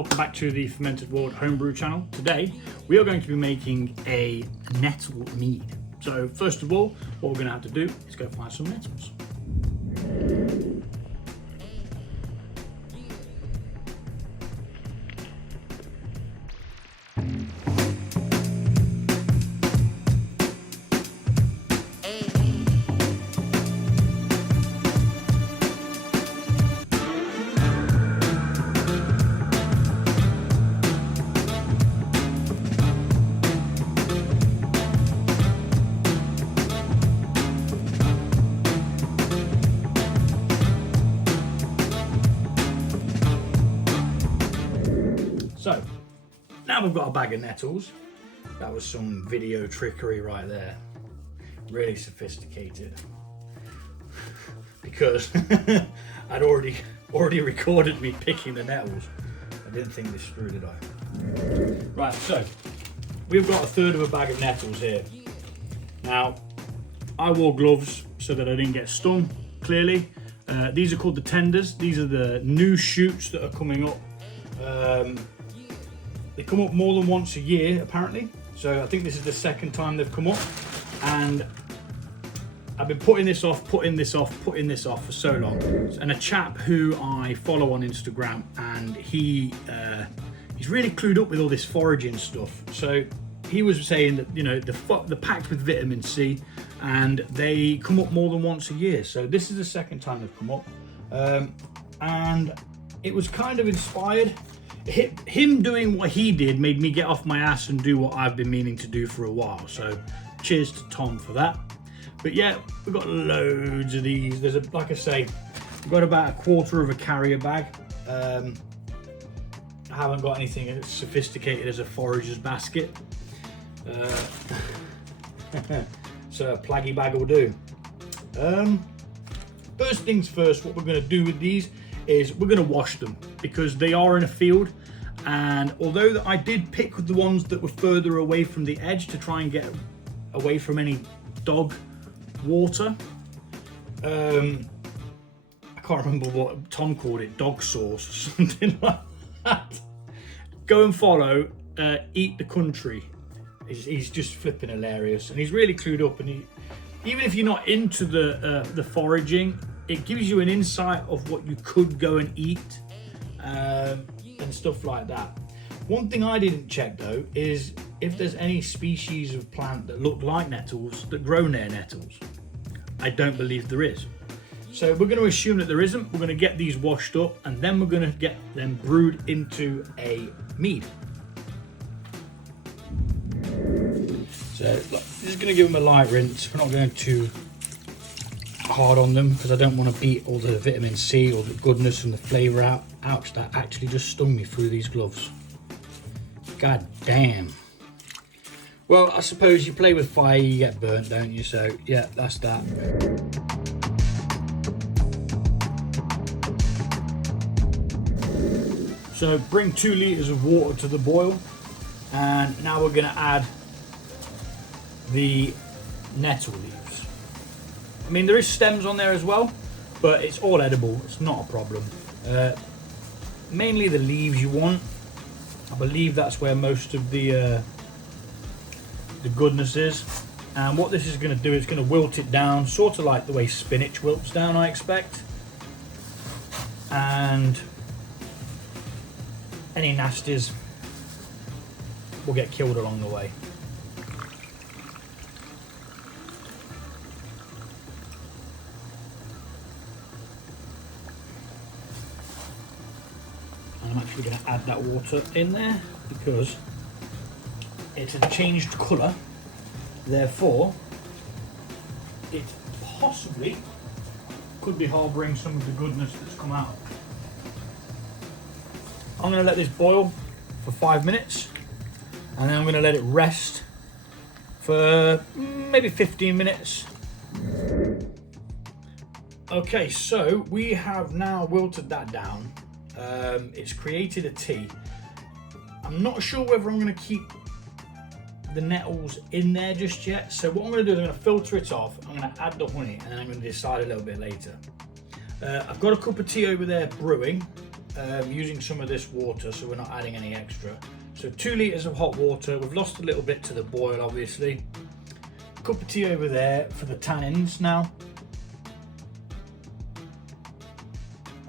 welcome back to the Fermented World Homebrew channel. Today we are going to be making a nettle mead. So first of all, what we're going to have to do is go find some nettles. So, now we've got a bag of nettles. That was some video trickery right there. Really sophisticated. Because I'd already recorded me picking the nettles. I didn't think this through, did I? Right, so we've got a third of a bag of nettles here. Now, I wore gloves so that I didn't get stung, clearly. These are called the tenders. These are the new shoots that are coming up. They come up more than once a year, apparently. So I think this is the second time they've come up. And I've been putting this off for so long. And a chap who I follow on Instagram, and he's really clued up with all this foraging stuff. So he was saying that, you know, they're packed with vitamin C and they come up more than once a year. So this is the second time they've come up. And it was kind of inspired. Him doing what he did made me get off my ass and do what I've been meaning to do for a while. So cheers to Tom for that. But yeah, we've got loads of these. There's like I say, we've got about a quarter of a carrier bag. I haven't got anything as sophisticated as a forager's basket. So a plaggy bag will do. First things first, what we're going to do with these is we're going to wash them because they are in a field, and although I did pick the ones that were further away from the edge to try and get away from any dog water, I can't remember what Tom called it, dog sauce or something like that. Go and follow Eat the Country. He's just flipping hilarious, and he's really clued up, and even if you're not into the foraging, it gives you an insight of what you could go and eat and stuff like that. One thing I didn't check though is if there's any species of plant that look like nettles that grow near nettles. I don't believe there is. So we're going to assume that there isn't. We're going to get these washed up and then we're going to get them brewed into a mead. So just going to give them a light rinse. We're not going to hard on them because I don't want to beat all the vitamin C or the goodness and the flavour out. Ouch, that actually just stung me through these gloves. God damn. Well, I suppose you play with fire, you get burnt, don't you? So yeah, that's that. So bring 2 litres of water to the boil, and now we're going to add the nettle leaves. I mean, there is stems on there as well, but it's all edible. It's not a problem. Mainly the leaves you want. I believe that's where most of the goodness is. And what this is going to do is going to wilt it down, sort of like the way spinach wilts down, I expect. And any nasties will get killed along the way. I'm actually going to add that water in there because it has changed colour, therefore it possibly could be harbouring some of the goodness that's come out. I'm going to let this boil for 5 minutes and then I'm going to let it rest for maybe 15 minutes. Okay, so we have now wilted that down. It's created a tea. I'm not sure whether I'm going to keep the nettles in there just yet. So what I'm going to do is I'm going to filter it off. I'm going to add the honey and then I'm going to decide a little bit later. I've got a cup of tea over there brewing. using some of this water, so we're not adding any extra. So 2 litres of hot water. We've lost a little bit to the boil, obviously. Cup of tea over there for the tannins now.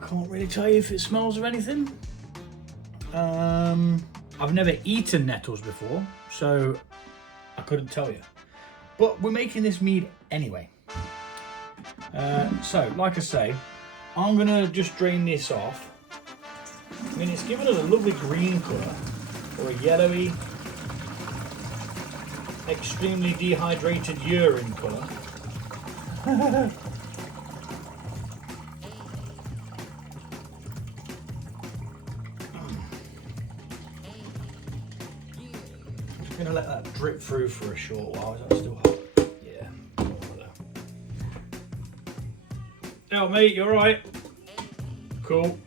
I can't really tell you if it smells of anything. I've never eaten nettles before, so I couldn't tell you. But we're making this mead anyway. So, like I say, I'm gonna just drain this off. I mean, it's given us a lovely green colour, or a yellowy, extremely dehydrated urine colour. I'm just gonna let that drip through for a short while. Is that still hot? Oh mate, you alright? Cool.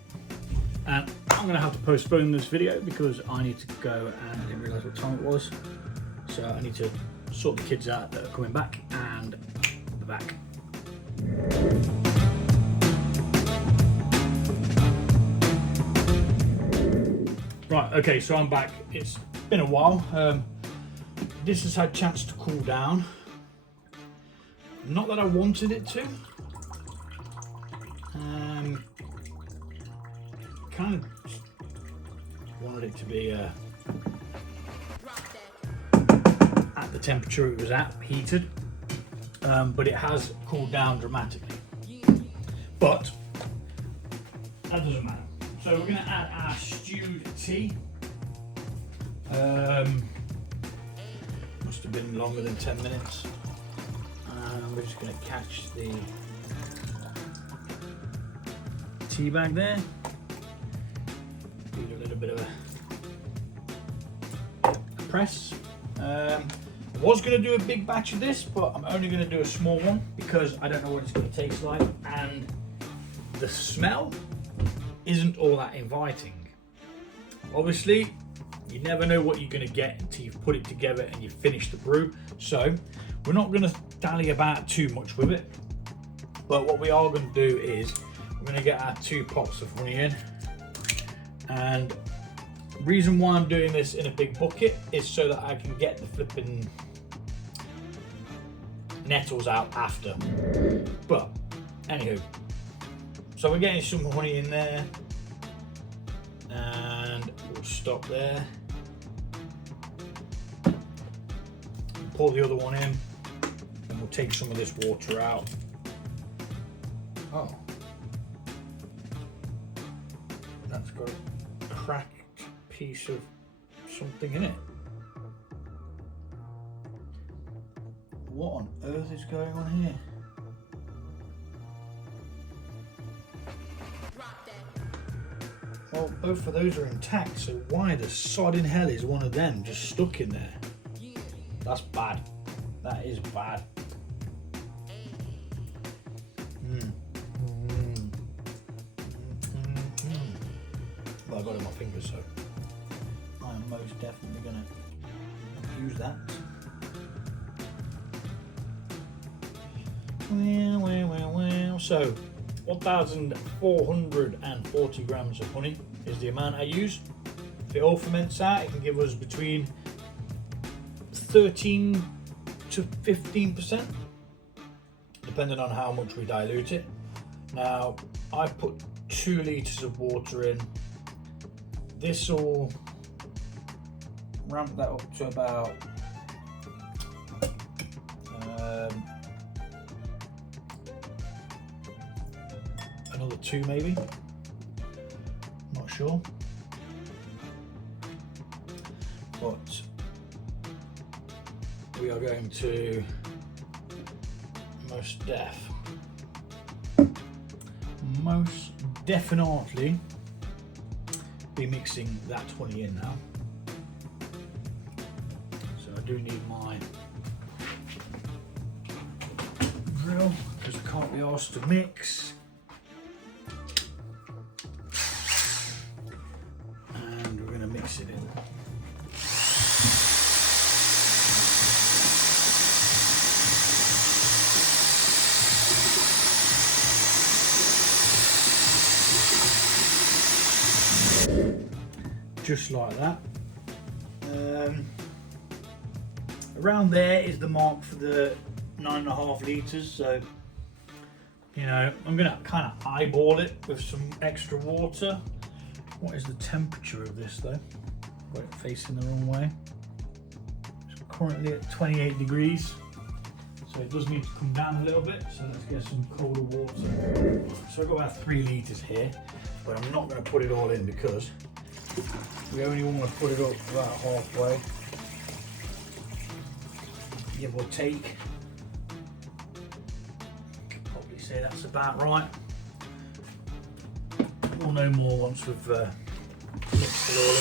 And I'm going to have to postpone this video because I need to go, and I didn't realise what time it was. So I need to sort the kids out that are coming back, and the back. Right, okay, so I'm back. It's been a while. This has had a chance to cool down. Not that I wanted it to. Kind of wanted it to be at the temperature it was at, heated, but it has cooled down dramatically. But that doesn't matter. So we're going to add our stewed tea. Must have been longer than 10 minutes. We're just going to catch the tea bag there. Do a little bit of a press. I was going to do a big batch of this, but I'm only going to do a small one because I don't know what it's going to taste like, and the smell isn't all that inviting. Obviously, you never know what you're going to get until you've put it together and you've finished the brew. So we're not going to dally about too much with it, but what we are going to do is we're going to get our 2 pots of honey in. And the reason why I'm doing this in a big bucket is so that I can get the flipping nettles out after. But anywho, so we're getting some honey in there, and we'll stop there. Pour the other one in, and we'll take some of this water out. Oh, that's got a cracked piece of something in it. What on earth is going on here? Well, both of those are intact, so why the sod in hell is one of them just stuck in there? That's bad. That is bad. Well, I got it on my fingers, so I am most definitely going to use that. Well. So 1,440 grams of honey is the amount I use. If it all ferments out, it can give us between 13 to 15%, depending on how much we dilute it. Now, I put 2 litres of water in. This will ramp that up to about another 2 maybe, not sure, but we are going to most definitely be mixing that honey in now. So I do need my drill because I can't be asked to mix. And we're going to mix it in. just like that. Around there is the mark for the 9.5 litres, so you know, I'm gonna kind of eyeball it with some extra water. What is the temperature of this though? Got it facing the wrong way. It's currently at 28 degrees, so it does need to come down a little bit, so let's get some colder water. So I've got about 3 litres here, but I'm not going to put it all in because we only want to put it up about halfway, give or take. Probably say that's about right. We'll know more once we've mixed it all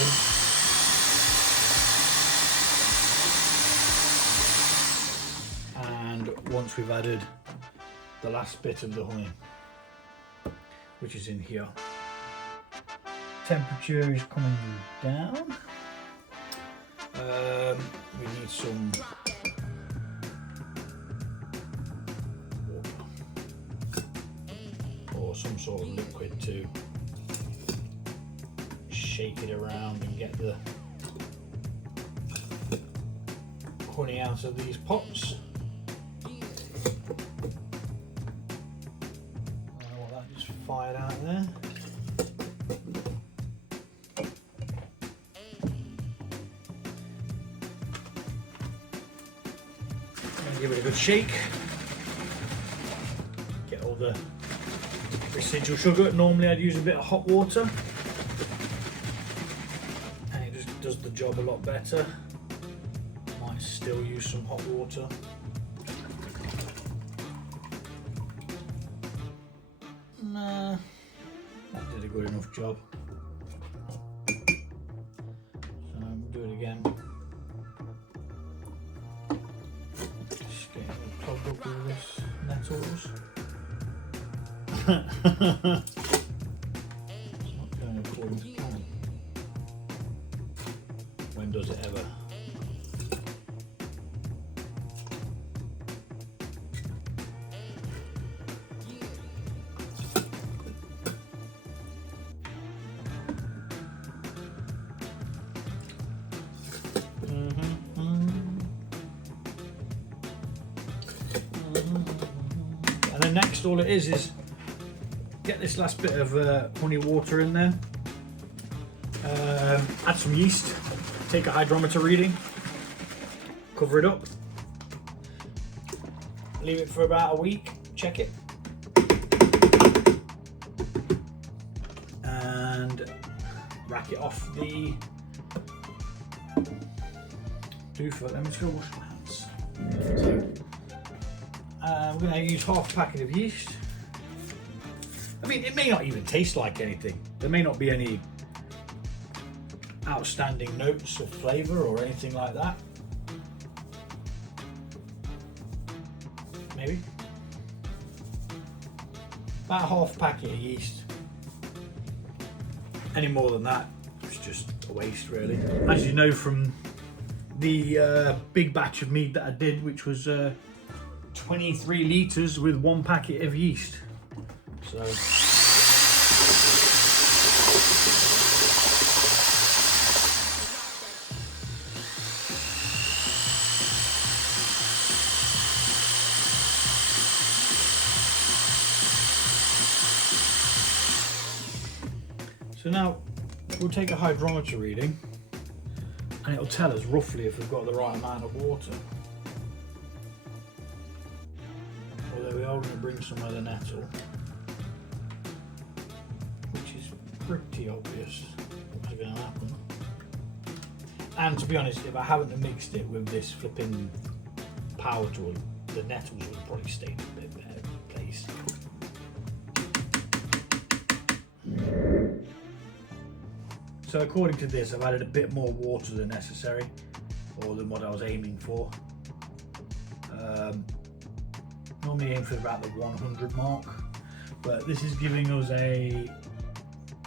in. And once we've added the last bit of the honey, which is in here. Temperature is coming down. We need some water or some sort of liquid to shake it around and get the honey out of these pots. Well, that just fired out there. Give it a good shake. Get all the residual sugar. Normally I'd use a bit of hot water and it just does the job a lot better. Might still use some hot water. Nah, that did a good enough job. So we'll do it again. Plugged up with this nettles. It's not going according to plan. When does it ever? And then next, all it is get this last bit of honey water in there, add some yeast, take a hydrometer reading, cover it up, leave it for about a week, check it, and rack it off the doofer. Let me just go wash my hands. So, we're going to use half a packet of yeast. I mean, it may not even taste like anything. There may not be any outstanding notes of flavour or anything like that. Maybe. About half a packet of yeast. Any more than that, it's just a waste really. As you know from the big batch of mead that I did, which was 23 litres with 1 packet of yeast. So now we'll take a hydrometer reading and it'll tell us roughly if we've got the right amount of water. Although we are going to bring some of the nettle, which is pretty obvious what's going to happen. And to be honest, if I haven't mixed it with this flipping power tool, the nettles would probably stay in a bit better place. So according to this, I've added a bit more water than necessary, or than what I was aiming for. Normally aim for about the 100 mark, but this is giving us a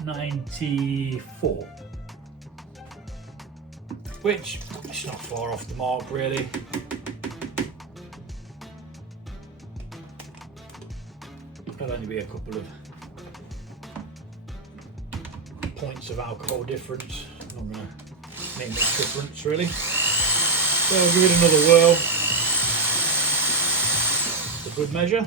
94, which is not far off the mark really. There'll only be a couple of points of alcohol difference. Not going to make much difference really. So I'll give it another whirl. It's a good measure.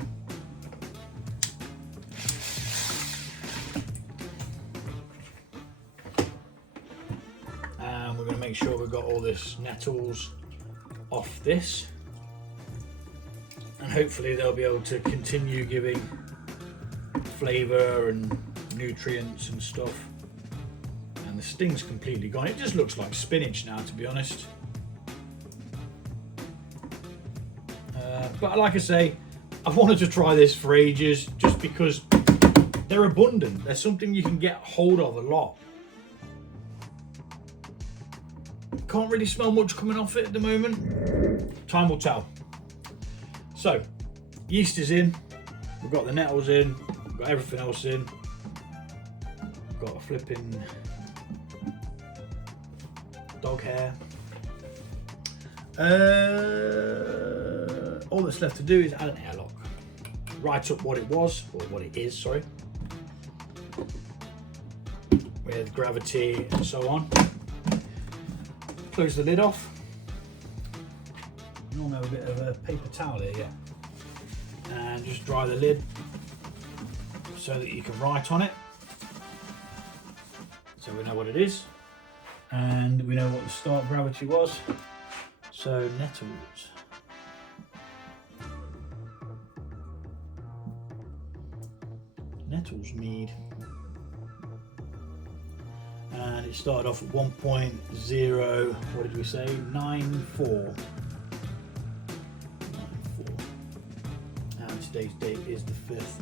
And we're going to make sure we've got all this nettles off this. And hopefully they'll be able to continue giving flavour and nutrients and stuff. And the sting's completely gone. It just looks like spinach now, to be honest. But like I say, I've wanted to try this for ages just because they're abundant. They're something you can get hold of a lot. Can't really smell much coming off it at the moment. Time will tell. So, yeast is in. We've got the nettles in. We've got everything else in. We've got a flipping dog hair. All that's left to do is add an airlock. Write up what it was, or what it is, sorry. With gravity and so on. Close the lid off. You normally have a bit of a paper towel here, yeah. And just dry the lid so that you can write on it. So we know what it is. And we know what the start gravity was. So nettles. Nettles mead. And it started off at 1.0, what did we say? 94. And today's date is the 5th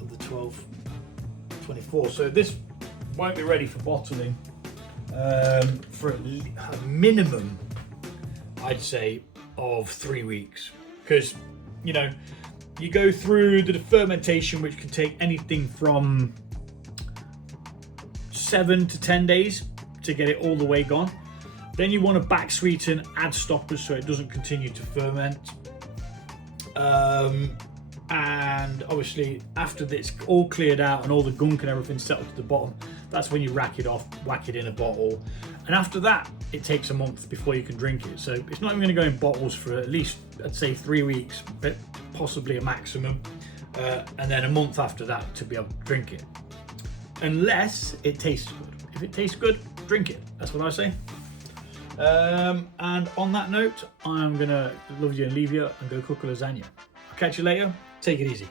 of the 12th, 24. So this won't be ready for bottling for a minimum, I'd say, of 3 weeks. Because, you know, you go through the fermentation, which can take anything from 7 to 10 days to get it all the way gone. Then you want to back sweeten, add stoppers so it doesn't continue to ferment. And obviously after it's all cleared out and all the gunk and everything settled to the bottom, that's when you rack it off, whack it in a bottle. And after that, it takes a month before you can drink it. So it's not even going to go in bottles for at least, I'd say 3 weeks, but possibly a maximum. And then a month after that to be able to drink it. Unless it tastes good. If it tastes good, drink it. That's what I say. And on that note, I'm gonna love you and leave you and go cook a lasagna. I'll catch you later. Take it easy.